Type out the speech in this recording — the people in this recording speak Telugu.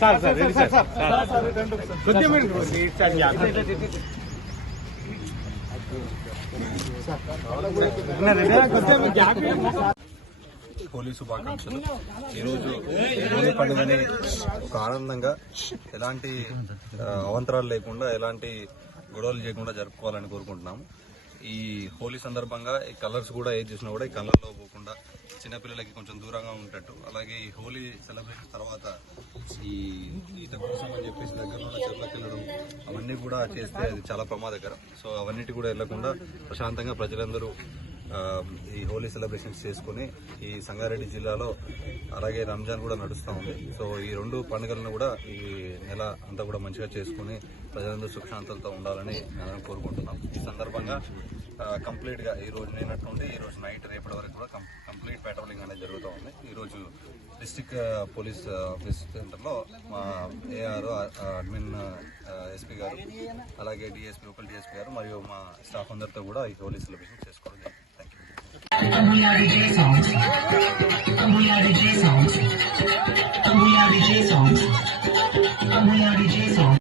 సార్ సార్ కొద్దిగా ఈరోజు హోలీ పండుగని ఒక ఆనందంగా ఎలాంటి అవంతరాలు లేకుండా ఎలాంటి గొడవలు చేయకుండా జరుపుకోవాలని కోరుకుంటున్నాము. ఈ హోలీ సందర్భంగా ఈ కలర్స్ కూడా ఏది చూసినా కూడా ఈ కలర్లో పోకుండా చిన్నపిల్లలకి కొంచెం దూరంగా ఉండేటట్టు. అలాగే ఈ హోలీ సెలబ్రేషన్ తర్వాత ఈ ఈత కోసం అని చెప్పేసి దగ్గరలో ఉన్న వెళ్ళడం అవన్నీ కూడా చేస్తే అది చాలా ప్రమాదకరం. సో అవన్నిటి కూడా వెళ్ళకుండా ప్రశాంతంగా ప్రజలందరూ ఈ హోలీ సెలబ్రేషన్స్ చేసుకుని ఈ సంగారెడ్డి జిల్లాలో అలాగే రంజాన్ కూడా నడుస్తూ ఉంది. సో ఈ రెండు పండుగలను కూడా ఈ నెల అంతా కూడా మంచిగా చేసుకుని ప్రజలందరూ సుఖశాంతులతో ఉండాలని మేము కోరుకుంటున్నాం. ఈ సందర్భంగా కంప్లీట్గా ఈ రోజు నిన్నటి ఈ రోజు నైట్ రేపటి వరకు కూడా కం- కంప్లీట్ పెట్రోలింగ్ అనేది జరుగుతూ ఉంది. ఈరోజు డిస్టిక్ పోలీస్ ఆఫీస్ సెంటర్లో మా ఏఆర్ అడ్మిన్ ఎస్పీ గారు అలాగే డిఎస్పీ లోకల్ డిఎస్పీ గారు మరియు మా స్టాఫ్ అందరితో కూడా ఈ Holi celebration and we are adjacent, and we are adjacent, and we are adjacent, and.